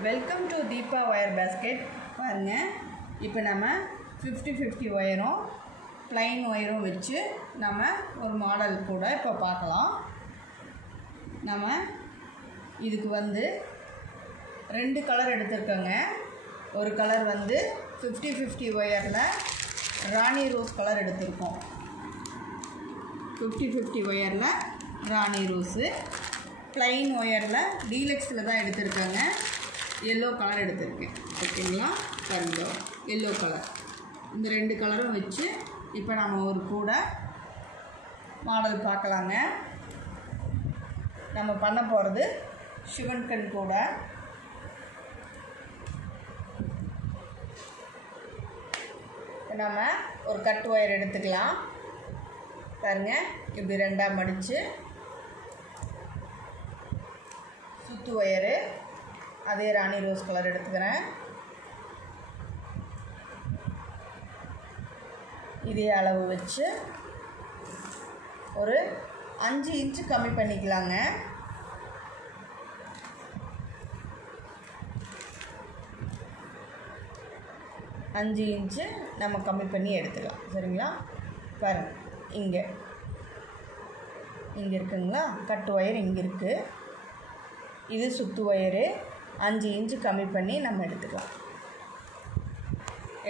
Welcome to Deepa wire basket. பாருங்கள், இப்போ நம்ம 50-50 ஒயரும் ப்ளைன் ஒயரும் வச்சு நம்ம ஒரு மாடல் கூட இப்போ பார்க்கலாம். நம்ம இதுக்கு வந்து 2 கலர் எடுத்துருக்கோங்க. ஒரு கலர் வந்து 50-50 ஒயரில் ராணி ரோஸ் கலர் எடுத்திருக்கோம். 50-50 ஒயரில் ராணி ரோஸு, ப்ளைன் ஒயரில் டீலக்ஸில் தான் எடுத்திருக்காங்க. எல்லோ கலர் எடுத்திருக்கேன். ஓகேங்களா, பாருங்க, எல்லோ கலர். இந்த 2 கலரும் வச்சு இப்போ நம்ம ஒரு கூட மாடல் பார்க்கலாங்க. நம்ம பண்ண போகிறது சிவன் கண் கூட. நம்ம ஒரு கட் ஒயர் எடுத்துக்கலாம். பாருங்க, இப்படி 2ஆக மடித்து சுத்து ஒயரு, அதே ராணி ரோஸ் கலர் எடுத்துக்கிறேன். இதே அளவு வச்சு ஒரு 5 இன்ச்சு கம்மி பண்ணிக்கலாங்க. அஞ்சு இன்ச்சு நம்ம கம்மி பண்ணி எடுத்துக்கலாம். சரிங்களா, பாருங்கள், இங்கே இருக்குங்களா, கட்டு ஒயர் இங்கே இருக்குது. இது சுத்து ஒயரு. 5 இன்ச்சு கம்மி பண்ணி நம்ம எடுத்துக்கலாம்.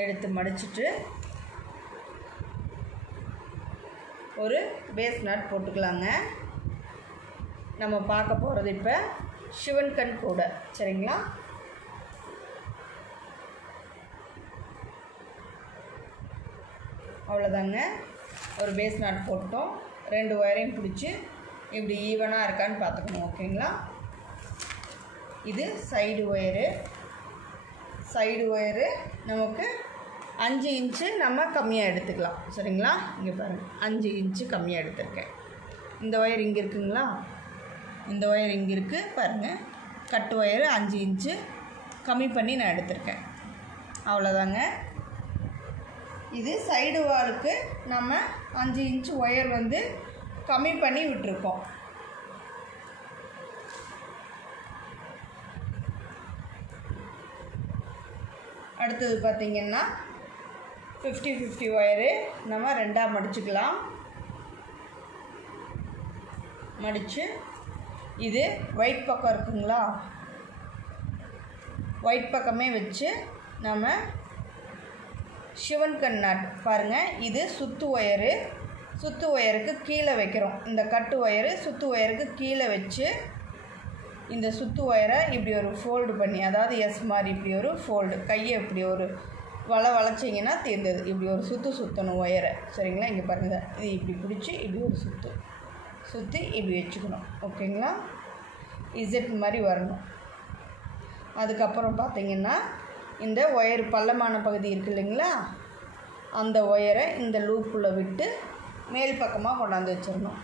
எடுத்து மடிச்சுட்டு ஒரு பேஸ் நாட் போட்டுக்கலாங்க. நம்ம பார்க்க போகிறது இப்போ சிவன் கண் கூட. சரிங்களா, அவ்வளோதாங்க. ஒரு பேஸ் நாட் போட்டோம். 2 ஒயரையும் பிடிச்சி இப்படி ஈவனாக இருக்கான்னு பார்த்துக்கணும். ஓகேங்களா, இது சைடு ஒயரு நமக்கு 5 இன்ச்சு நம்ம கம்மியாக எடுத்துக்கலாம். சரிங்களா, இங்கே பாருங்கள், 5 இன்ச்சு கம்மியாக எடுத்திருக்கேன். இந்த ஒயர் இங்கே இருக்குங்களா, இந்த ஒயர் இங்கே இருக்குது. பாருங்கள், கட்டு ஒயரு 5 இன்ச்சு கம்மி பண்ணி நான் எடுத்திருக்கேன். அவ்வளோதாங்க. இது சைடு வாலுக்கு நம்ம 5 இன்ச்சு ஒயர் வந்து கம்மி பண்ணி விட்டுருக்கோம். அடுத்தது பார்த்திங்கன்னா 50-50 ஒயரு நம்ம 2ஆக மடிச்சுக்கலாம். மடித்து இது ஒயிட் பக்கம் இருக்குங்களா, ஒயிட் பக்கமே வச்சு நம்ம சிவன் கண் நாட். பாருங்கள், இது சுத்து ஒயரு. சுத்து ஒயருக்கு கீழே வைக்கிறோம். இந்த கட்டு ஒயரு சுத்து ஒயருக்கு கீழே வச்சு இந்த சுத்து ஒயரை இப்படி ஒரு ஃபோல்டு பண்ணி, அதாவது எஸ் மாதிரி இப்படி ஒரு ஃபோல்டு, கையை இப்படி ஒரு வளைச்சிங்கன்னா தீர்ந்தது. இப்படி ஒரு சுற்றணும் ஒயரை. சரிங்களா, இங்கே பாருங்கள், இது இப்படி பிடிச்சி இப்படி ஒரு சுற்றி இப்படி வச்சுக்கணும். ஓகேங்களா, இசட் மாதிரி வரணும். அதுக்கப்புறம் பார்த்திங்கன்னா இந்த ஒயர் பள்ளமான பகுதி இருக்குது இல்லைங்களா, அந்த ஒயரை இந்த லூப்புக்குள்ளே விட்டு மேல் பக்கமாக கொண்டாந்து வச்சிடணும்.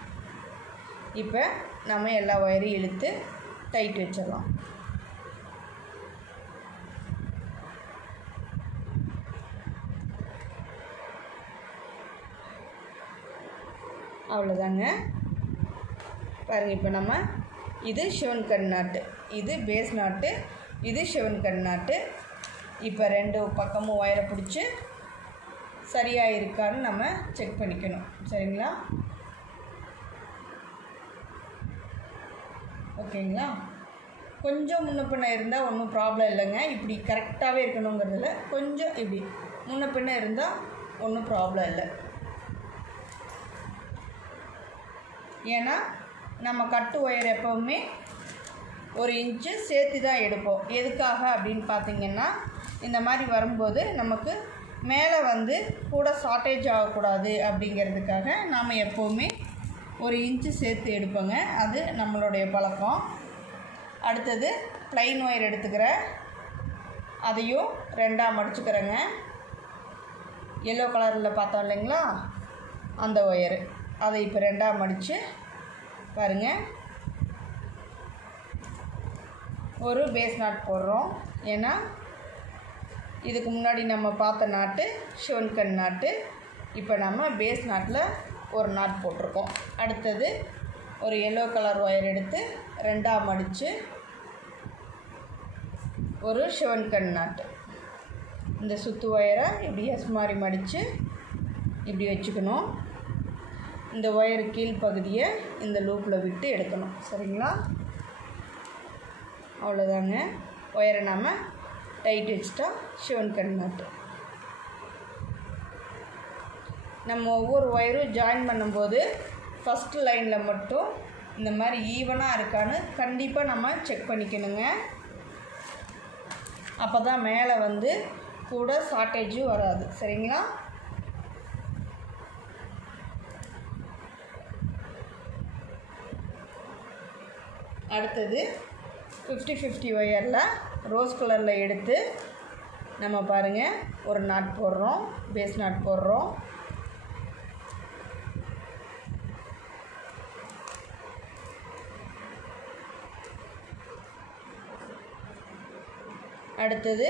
இப்போ நம்ம எல்லா ஒயரையும் இழுத்து டைட் வச்சிடலாம். அவ்வளோதாங்க. பாருங்கள், இப்போ நம்ம இது சிவன் கண் நாட்டு, இது பேஸ் நாட்டு, இது சிவன் கண் நாட்டு. இப்போ 2 பக்கமும் ஒயரை பிடிச்சி சரியாக இருக்கான்னு நம்ம செக் பண்ணிக்கணும். சரிங்களா, ஓகேங்களா. கொஞ்சம் முன்ன பின்ன இருந்தால் ஒன்றும் ப்ராப்ளம் இல்லைங்க. இப்படி கரெக்டாகவே இருக்கணுங்கிறதுல கொஞ்சம் இப்படி முன்ன பின்ன இருந்தால் ஒன்றும் ப்ராப்ளம் இல்லை. ஏன்னா நம்ம கட்டு ஒயர் எப்போவுமே 1 இன்ச்சு சேர்த்து தான் எடுப்போம். எதுக்காக அப்படின்னு பார்த்திங்கன்னா, இந்த மாதிரி வரும்போது நமக்கு மேலே வந்து கூட ஷார்ட்டேஜ் ஆகக்கூடாது அப்படிங்கிறதுக்காக நாம் எப்போவுமே 1 இன்ச்சு சேர்த்து எடுப்போங்க. அது நம்மளுடைய பழக்கம். அடுத்தது ப்ளைன் ஒயர் எடுத்துக்கிறேன். அதையும் 2ஆக மடிச்சுக்கிறேங்க. எல்லோ கலரில் பார்த்தோம் இல்லைங்களா, அந்த ஒயரு, அதை இப்போ 2ஆக மடித்து பாருங்கள், ஒரு பேஸ் நாட் போடுறோம். ஏன்னா இதுக்கு முன்னாடி நம்ம பார்த்த நாட்டு சிவன் கண் நாட்டு. இப்போ நம்ம பேஸ் நாட்டில் ஒரு நாட் போட்டிருக்கோம். அடுத்தது ஒரு எல்லோ கலர் ஒயர் எடுத்து 2ஆக மடித்து ஒரு சிவன்கண் நாட்டு. இந்த சுத்து ஒயரை இப்படி எஸ் மாதிரி மடித்து இப்படி வச்சுக்கணும். இந்த ஒயர் கீழ்ப்பகுதியை இந்த லூப்பில் விட்டு எடுக்கணும். சரிங்களா? அவ்வளோதாங்க. ஒயரை நாம் டைட் வச்சுட்டா சிவன்கண் நாட்டு. நம்ம ஒவ்வொரு ஒயரும் ஜாயின் பண்ணும்போது ஃபஸ்ட்டு லைனில் மட்டும் இந்த மாதிரி ஈவனாக இருக்கான்னு கண்டிப்பாக நம்ம செக் பண்ணிக்கணுங்க. அப்போ தான் மேலே வந்து கூட ஷார்ட்டேஜும் வராது. சரிங்களா? அடுத்தது 50-50 ஒயரில் ரோஸ் கலரில் எடுத்து நம்ம பாருங்கள் ஒரு நாட் போடுறோம், பேஸ் நாட் போடுறோம். அடுத்தது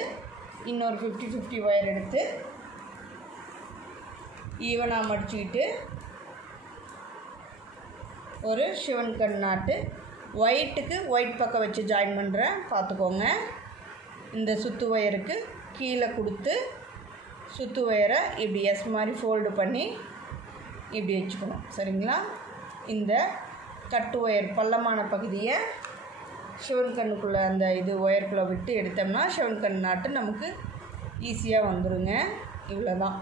இன்னொரு 50-50 ஒயர் எடுத்து ஈவனாக மடிச்சுக்கிட்டு ஒரு சிவன்கண் நாட்டு. ஒயிட்டுக்கு ஒயிட் பக்கம் வச்சு ஜாயின் பண்ணுறேன், பார்த்துக்கோங்க. இந்த சுத்து ஒயருக்கு கீழே கொடுத்து சுத்து ஒயரை இப்படி எஸ் மாதிரி ஃபோல்டு பண்ணி இப்படி வச்சுக்கணும். சரிங்களா? இந்த கட்டு ஒயர் பள்ளமான பகுதியை சிவன்கண்ணுக்குள்ளே அந்த இது ஒயருக்குள்ளே விட்டு எடுத்தோம்னா சிவன்கண் நாட்டு நமக்கு ஈஸியாக வந்துடுங்க. இவ்வளோ தான்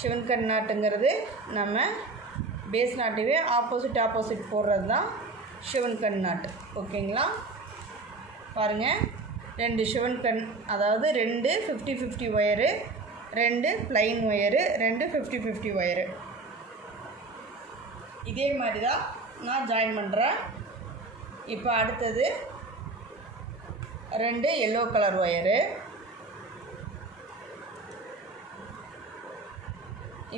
சிவன்கண் நாட்டுங்கிறது. நம்ம பேஸ் நாட்டுவே ஆப்போசிட் போடுறது தான் சிவன்கண் நாட்டு. ஓகேங்களா? பாருங்கள், 2 சிவன்கண், அதாவது 2 50-50 ஒயரு, 2 ப்ளைன் ஒயரு, 2 50-50 ஒயரு. இதே மாதிரி தான் நான் ஜாயின் பண்ணுறேன். இப்போ அடுத்தது 2 எல்லோ கலர் ஒயரு.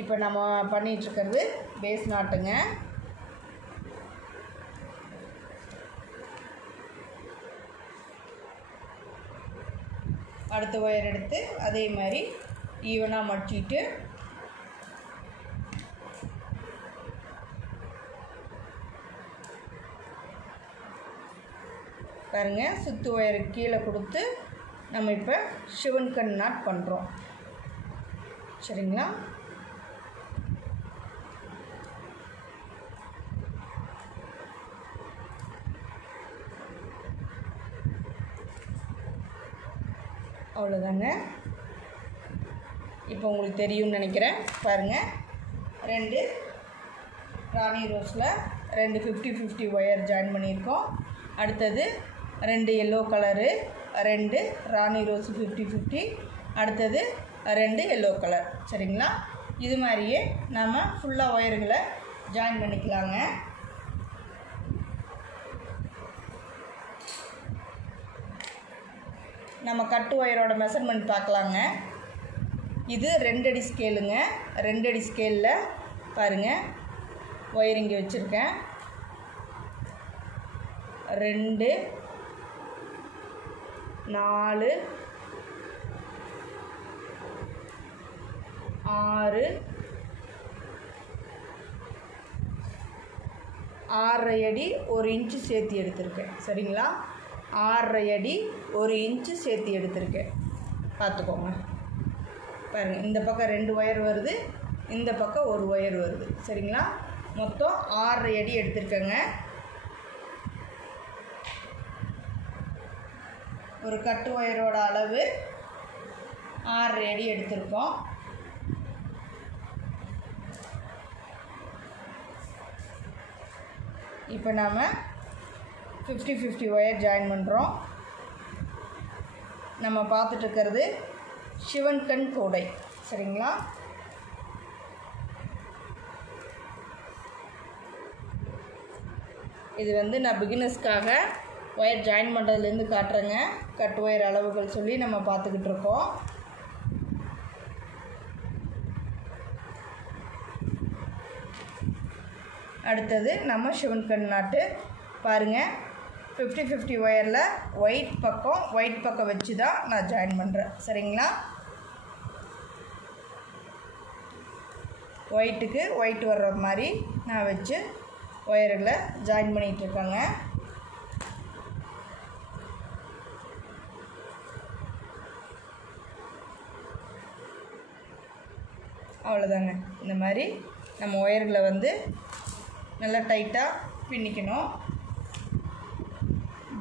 இப்போ நம்ம பண்ணிகிட்ருக்கிறது பேஸ் நாட்டுங்க. அடுத்த ஒயர் எடுத்து அதே மாதிரி ஈவனாக மடிச்சிட்டு பாருங்கள், சுத்து ஒயருக்கு கீழே கொடுத்து நம்ம இப்போ சிவன்கண் நாட் பண்ணுறோம். சரிங்களா? அவ்வளோதாங்க. இப்போ உங்களுக்கு தெரியும்னு நினைக்கிறேன். பாருங்கள், 2 ராணி ரோஸில் 2 50-50 ஒயர் ஜாயின் பண்ணியிருக்கோம். அடுத்தது 2 எல்லோ கலரு, 2 ராணி ரோஸ் 50-50, அடுத்தது 2 எல்லோ கலர். சரிங்களா? இது மாதிரியே நாம் ஃபுல்லாக ஒயர்களை ஜாயின் பண்ணிக்கலாங்க. நம்ம கட்டு ஒயரோட மெஷர்மெண்ட் பார்க்கலாங்க. இது 2 அடி ஸ்கேலுங்க. 2 அடி ஸ்கேலில் பாருங்கள் ஒயர் இங்கே வச்சுருக்கேன். 2 4 6 6.5 அடி 1 இன்ச்சு சேர்த்து எடுத்திருக்கேன். சரிங்களா? 6.5 அடி 1 இன்ச்சு சேர்த்து எடுத்திருக்கேன். பார்த்துக்கோங்க. பாருங்கள், இந்த பக்கம் 2 ஒயர் வருது, இந்த பக்கம் 1 ஒயர் வருது. சரிங்களா? மொத்தம் 6.5 அடி எடுத்திருக்கேங்க. ஒரு கட்டு ஒயரோட அளவு 6.5 அடி எடுத்திருக்கோம். இப்போ நாம் 50-50 ஒயர் ஜாயின் பண்ணுறோம். நம்ம பார்த்துட்ருக்கிறது சிவன்கண் கூடை. சரிங்களா? இது வந்து நான் பிகினர்ஸ்க்காக ஒயர் ஜாயின் பண்ணுறதுலேருந்து காட்டுறேங்க. கட் ஒயர் அளவுகள் சொல்லி நம்ம பார்த்துக்கிட்டு இருக்கோம். அடுத்தது நம்ம சிவன்கண் நாட்டு. பாருங்கள், 50-50 ஒயரில் ஒயிட் பக்கம் வச்சு தான் நான் ஜாயின் பண்ணுறேன். சரிங்களா? ஒயிட்டுக்கு ஒயிட் வர்ற மாதிரி நான் வச்சு ஒயர்களை ஜாயின் பண்ணிகிட்ருக்கேங்க. அவ்வளோதாங்க. இந்த மாதிரி நம்ம ஒயர்களை வந்து நல்லா டைட்டாக பின்னிக்கணும்.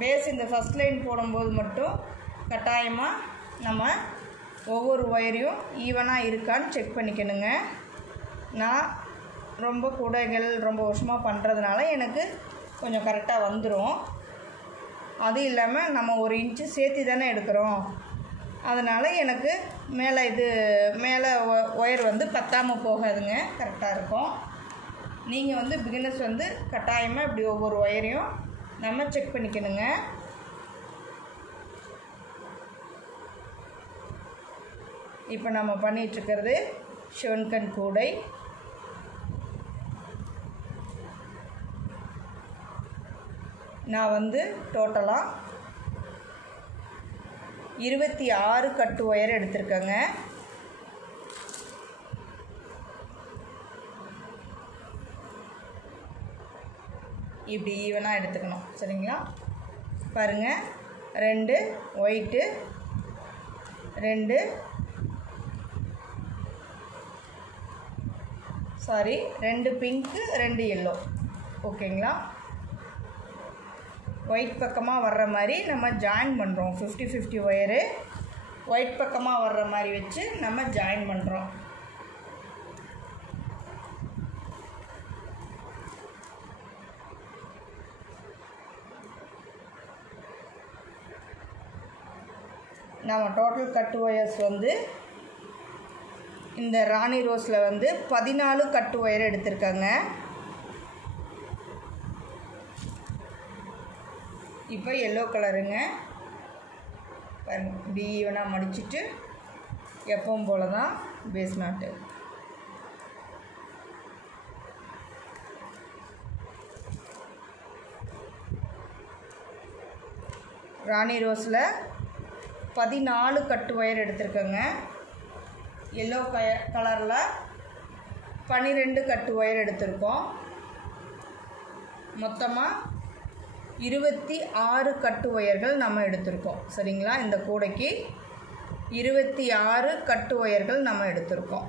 பேஸ் இந்த ஃபஸ்ட் லைன் போடும்போது மட்டும் கட்டாயமாக நம்ம ஒவ்வொரு ஒயரையும் ஈவனாக இருக்கான்னு செக் பண்ணிக்கணுங்க. நான் ரொம்ப கூடைகள் ரொம்ப வருஷமாக பண்ணுறதுனால எனக்கு கொஞ்சம் கரெக்டாக வந்துடும். அது இல்லாமல் நம்ம 1 இன்ச்சு சேர்த்து தானே எடுக்கிறோம், அதனால் எனக்கு மேலே ஒயர் வந்து பத்தாமல் போகாதுங்க, கரெக்டாக இருக்கும். நீங்கள் வந்து பிகினர்ஸ் வந்து கட்டாயமாக இப்படி ஒவ்வொரு ஒயரையும் நம்ம செக் பண்ணிக்கணுங்க. இப்போ நம்ம பண்ணிகிட்ருக்கிறது ஷிவன்கண் கூடை. நான் வந்து டோட்டலாக 26 கட்டு ஒயர் எடுத்திருக்கேங்க. இப்படி ஈவனாக எடுத்துக்கணும், சரிங்களா? பாருங்கள், 2 ஒயிட்டு, 2 பிங்க்கு, 2 எல்லோ. ஓகேங்களா? ஒயிட் பக்கமாக வர்ற மாதிரி நம்ம ஜாயின் பண்ணுறோம். 50-50 ஒயரு ஒயிட் பக்கமாக வர்ற மாதிரி வச்சு நம்ம ஜாயின் பண்ணுறோம். நம்ம டோட்டல் கட்டு ஒயர்ஸ் வந்து இந்த ராணி ரோஸில் வந்து 14 கட்டு ஒயர் எடுத்திருக்காங்க. இப்போ எல்லோ கலருங்க. பாருங்கள், இப்படி ஈவனாக மடிச்சுட்டு எப்பவும் போல தான் பேஸ் நாட்டு. ராணி ரோஸில் 14 கட்டு ஒயர் எடுத்திருக்கேங்க. எல்லோ கலரில் 12 கட்டு ஒயர் எடுத்திருக்கோம். மொத்தமாக 26 கட்டு ஒயர்கள் நம்ம எடுத்திருக்கோம், சரிங்களா? இந்த கூடைக்கு 26 கட்டு ஒயர்கள் நம்ம எடுத்திருக்கோம்.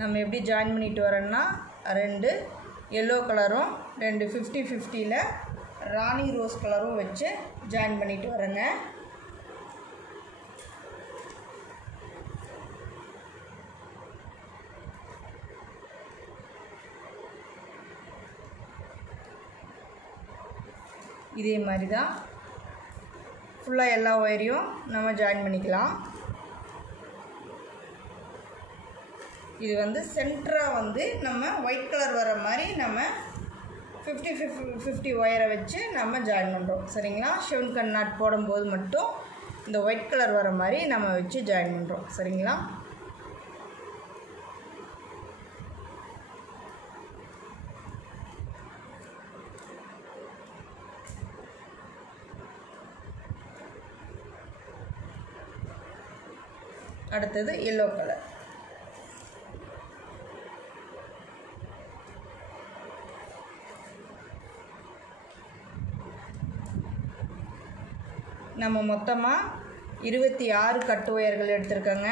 நம்ம எப்படி ஜாயின் பண்ணிட்டு வரோன்னா 2 எல்லோ கலரும் 2 50-50ல் ராணி ரோஸ் கலரும் வச்சு ஜாயின் பண்ணிட்டு வரேங்க. இதே மாதிரி தான் ஃபுல்லாக எல்லா ஒயரையும் நம்ம ஜாயின் பண்ணிக்கலாம். இது வந்து சென்டராக வந்து நம்ம ஒயிட் கலர் வர மாதிரி நம்ம 50-50 ஒயரை வச்சு நம்ம ஜாயின் பண்ணுறோம், சரிங்களா? ஷிவன்கண் நாட் போடும்போது மட்டும் இந்த ஒயிட் கலர் வர மாதிரி நம்ம வச்சு ஜாயின் பண்ணுறோம், சரிங்களா? அடுத்தது எல்லோ கலர். நம்ம மொத்தமாக 26 கட்டு ஒயர்கள் எடுத்திருக்கோங்க.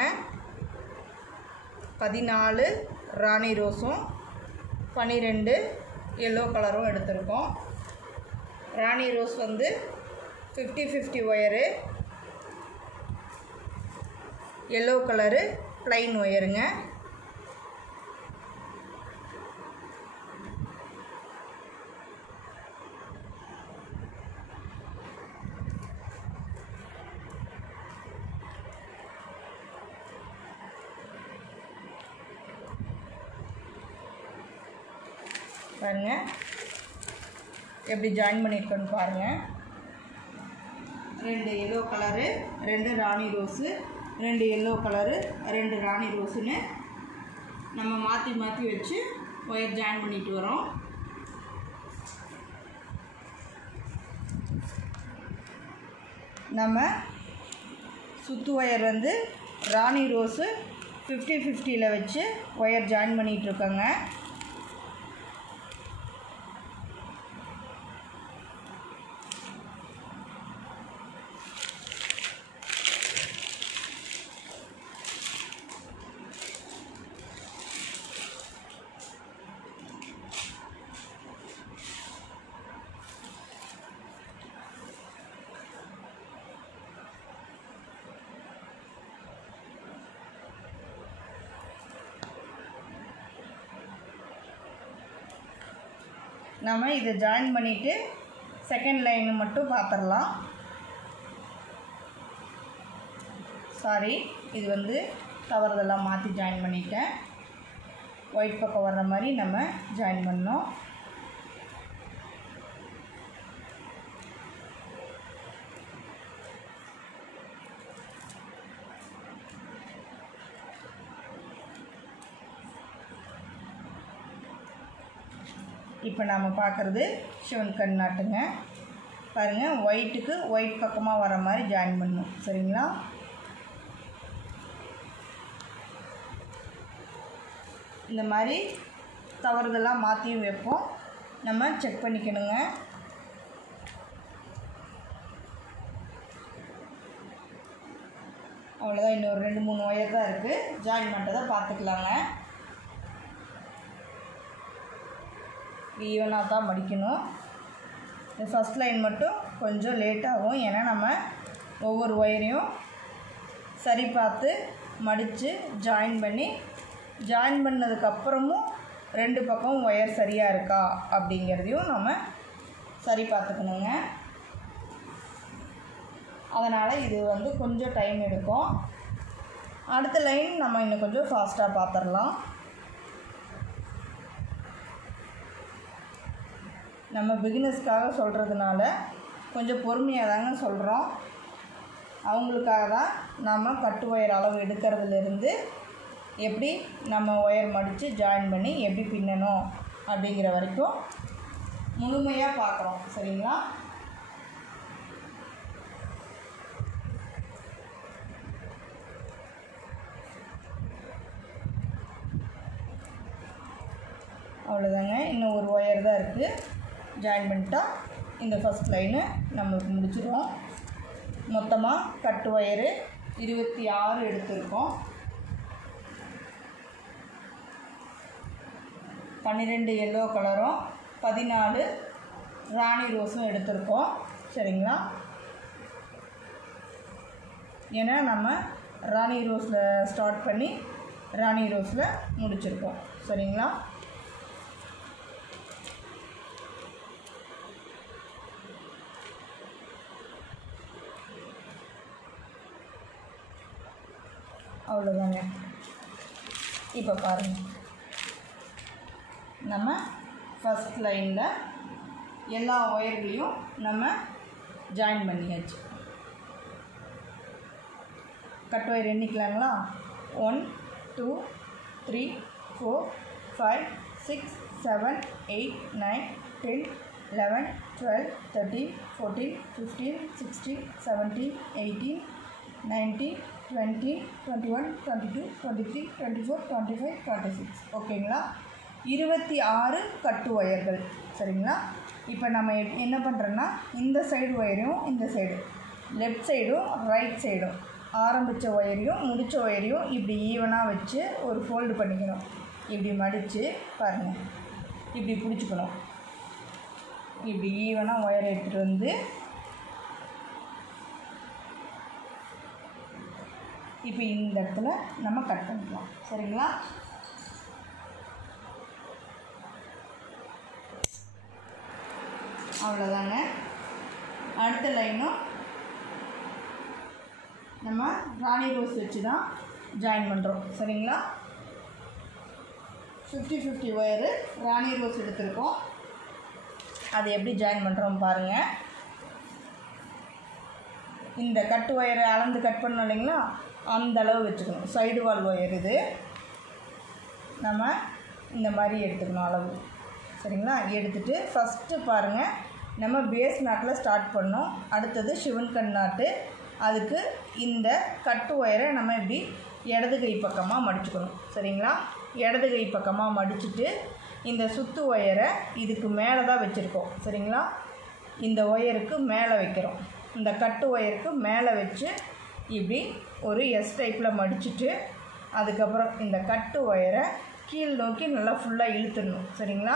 14 ராணி ரோஸும் 12 எல்லோ கலரும் எடுத்திருக்கோம். ராணி ரோஸ் வந்து 50-50 ஒயரு, எல்லோ கலரு ப்ளைன் ஒயருங்க. பாருங்கள் எப்படி ஜாயின் பண்ணியிருக்கோன்னு பாருங்கள். 2 எல்லோ கலரு, 2 ராணி ரோஸு, 2 எல்லோ கலரு, 2 ராணி ரோஸுன்னு நம்ம மாற்றி மாற்றி வச்சு ஒயர் ஜாயின் பண்ணிட்டு வரோம். நம்ம சுத்து ஒயர் வந்து ராணி ரோஸு 50-50ல் வச்சு ஒயர் ஜாயின் பண்ணிகிட்ருக்கோங்க. நம்ம இதை ஜாயின் பண்ணிவிட்டு செகண்ட் லைன் மட்டும் பார்த்துடலாம். சாரி, இது வந்து தவறுதெல்லாம் மாற்றி ஜாயின் பண்ணிட்டேன். ஒயிட் பக்கம் வர்ற மாதிரி நம்ம ஜாயின் பண்ணோம். இப்போ நாம் பார்க்குறது சிவன் கண் நாட்டுங்க. பாருங்கள், ஒயிட்டுக்கு ஒயிட் பக்கமாக வர மாதிரி ஜாயின் பண்ணணும். சரிங்களா? இந்த மாதிரி தவறுதெல்லாம் மாற்றியும் வைப்போம். நம்ம செக் பண்ணிக்கணுங்க. அவ்வளோதான், இன்னொரு 2-3 ஒயர் தான் இருக்குது. ஜாயின் பண்ணுறதை பார்த்துக்கலாங்க. ஈவனாக தான் மடிக்கணும். இந்த ஃபஸ்ட் லைன் மட்டும் கொஞ்சம் லேட் ஆகும். ஏன்னா நம்ம ஒவ்வொரு ஒயரையும் சரி பார்த்து மடித்து ஜாயின் பண்ணதுக்கப்புறமும் 2 பக்கம் ஒயர் சரியாக இருக்கா அப்படிங்கிறதையும் நம்ம சரி பார்த்துக்கணுங்க. அதனால் இது வந்து கொஞ்சம் டைம் எடுக்கும். அடுத்த லைன் நம்ம இன்னும் கொஞ்சம் ஃபாஸ்ட்டாக பார்த்துடலாம். நம்ம பிகினர்ஸ்க்காக சொல்கிறதுனால கொஞ்சம் பொறுமையாக தாங்க சொல்கிறோம். அவங்களுக்காக தான் நம்ம கட்டு ஒயர் அளவு எடுக்கிறதுலேருந்து எப்படி நம்ம ஒயர் மடித்து ஜாயின் பண்ணி எப்படி பின்னணும் அப்படிங்கிற வரைக்கும் முழுமையாக பார்க்குறோம். சரிங்களா? அவ்வளோதாங்க, இன்னும் ஒரு ஒயர் தான் இருக்குது. ஜாயின் பண்ணிட்டா இந்த ஃபஸ்ட் லைனு நம்மளுக்கு முடிச்சிடுவோம். மொத்தமாக கட்டு ஒயரு 26 எடுத்திருக்கோம். 12 எல்லோ கலரும் 14 ராணி ரோஸும் எடுத்திருக்கோம். சரிங்களா? ஏன்னா நம்ம ராணி ரோஸில் ஸ்டார்ட் பண்ணி ராணி ரோஸில் முடிச்சிருக்கோம். சரிங்களா? அவ்வளோதாங்க. இப்போ பாருங்கள், நம்ம ஃபஸ்ட் லைனில் எல்லா ஒயர்களையும் நம்ம ஜாயின் பண்ணியாச்சு. கட் ஒயர் எண்ணிக்கலாங்களா? 1 2 3 4 5 6 7 8 9 10 11 12 13 14 15 16 17 18 19 20 21 22 23 24 25 26. ஓகேங்களா? 26 கட்டு ஒயர்கள். சரிங்களா? இப்போ நம்ம என்ன பண்ணுறோன்னா, இந்த சைடு ஒயரையும் இந்த சைடு லெஃப்ட் சைடும் ரைட் சைடும் ஆரம்பித்த ஒயரையும் முடித்த ஒயரையும் இப்படி ஈவனாக வச்சு ஒரு ஃபோல்டு பண்ணிக்கணும். இப்படி மடித்து பாருங்கள், இப்படி பிடிச்சிக்கணும். இப்படி ஈவனாக ஒயரை எடுத்துகிட்டு வந்து இப்போ இந்த இடத்துல நம்ம கட் பண்ணிக்கலாம். சரிங்களா? அவ்வளோதாங்க. அடுத்த லைனும் நம்ம ராணி ரோஸ் வச்சு தான் ஜாயின் பண்ணுறோம். சரிங்களா? 50-50 ஒயரு ராணி ரோஸ் எடுத்துருக்கோம். அது எப்படி ஜாயின் பண்ணுறோம் பாருங்கள். இந்த கட்டு ஒயரை அளந்து கட் பண்ணோம் இல்லைங்களா, அந்த அளவு வச்சுக்கணும். சைடு வால் ஒயர் இது. நம்ம இந்த மாதிரி எடுத்துக்கணும் அளவு. சரிங்களா? எடுத்துகிட்டு ஃபஸ்ட்டு பாருங்கள், நம்ம பேஸ் நாட்டில் ஸ்டார்ட் பண்ணோம். அடுத்தது சிவன் கண் நாட்டு. அதுக்கு இந்த கட்டு ஒயரை நம்ம இப்படி இடது கை பக்கமாக மடிச்சுக்கணும். சரிங்களா? இடது கை பக்கமாக மடிச்சுட்டு இந்த சுத்து ஒயரை இதுக்கு மேலே தான் வச்சுருக்கோம். சரிங்களா? இந்த ஒயருக்கு மேலே வைக்கிறோம். இந்த கட்டு ஒயருக்கு மேலே வச்சு இப்படி ஒரு எஸ் டைப்பில் மடிச்சுட்டு அதுக்கப்புறம் இந்த கட்டு ஒயரை கீழ் நோக்கி நல்லா ஃபுல்லாக இழுத்துடணும். சரிங்களா?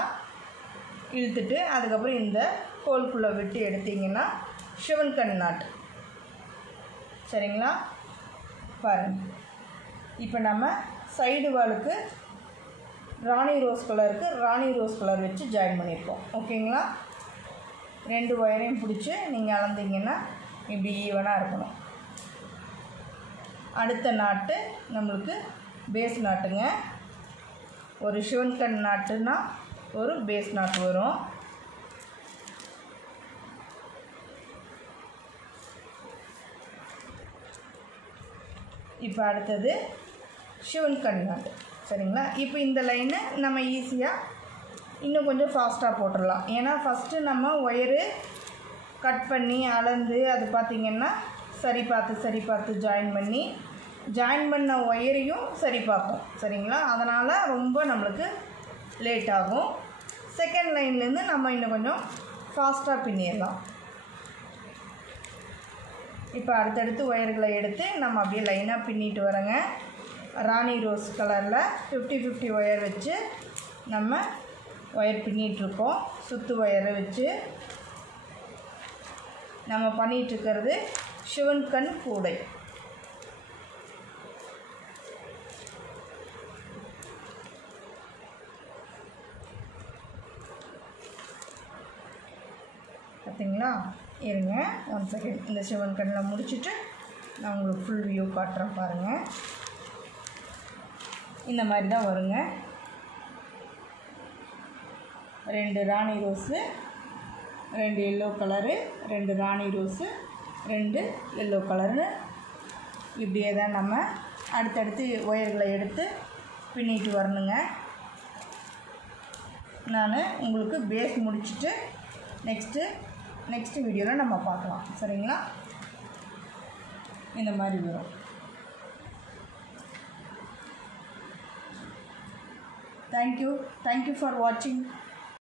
இழுத்துட்டு அதுக்கப்புறம் இந்த கோல்குள்ளே விட்டு எடுத்திங்கன்னா சிவன் கண் நாட்டு. சரிங்களா? பாருங்கள், இப்போ நம்ம சைடு வாலுக்கு ராணி ரோஸ் கலருக்கு ராணி ரோஸ் கலர் வச்சு ஜாயின் பண்ணியிருக்கோம். ஓகேங்களா? 2 ஒயரையும் பிடிச்சி நீங்கள் அளந்தீங்கன்னா இப்படி ஈவனாக இருக்கணும். அடுத்த நாட்டு நம்மளுக்கு பேஸ் நாட்டுங்க. ஒரு சிவன் கண் நாட்டுன்னா ஒரு பேஸ் நாட்டு வரும். இப்போ அடுத்தது சிவன் கண் நாட்டு. சரிங்களா? இப்போ இந்த லைனை நம்ம ஈஸியாக இன்னும் கொஞ்சம் ஃபாஸ்ட்டாக போட்டுடலாம். ஏன்னா ஃபஸ்ட்டு நம்ம ஒயரு கட் பண்ணி அளந்து அது பார்த்திங்கன்னா சரி பார்த்து ஜாயின் பண்ண ஒயரையும் சரி பார்க்கும். சரிங்களா? அதனால் ரொம்ப நம்மளுக்கு லேட் ஆகும். செகண்ட் லைன்லேருந்து நம்ம இன்னும் கொஞ்சம் ஃபாஸ்ட்டாக பின்னிடலாம். இப்போ அடுத்தடுத்து ஒயர்களை எடுத்து நம்ம அப்படியே லைனாக பின்னிட்டு வரோங்க. ராணி ரோஸ் கலரில் 50-50 ஒயர் வச்சு நம்ம ஒயர் பின்னிகிட்ருக்கோம். சுத்து ஒயரை வச்சு நம்ம பண்ணிகிட்ருக்கிறது சிவன் கண் கூடை. பார்த்தீங்களா? இருங்க 1 செகண்ட். இந்த சிவன் கண்ணில் முடிச்சுட்டு நான் உங்களுக்கு ஃபுல் வியூ காட்டுறேன் பாருங்கள். இந்த மாதிரி தான் வருங்க. 2 ராணி ரோஸு, 2 எல்லோ கலரு, 2 ராணி ரோஸு, 2 எல்லோ கலரு. இப்படியே தான் நம்ம அடுத்தடுத்து ஒயர்களை எடுத்து பின்னிட்டு வரணுங்க. நான் உங்களுக்கு பேஸ் முடிச்சுட்டு நெக்ஸ்ட்டு வீடியோவில் நம்ம பார்க்கலாம். சரிங்களா? இந்த மாதிரி வரும். Thank you for watching.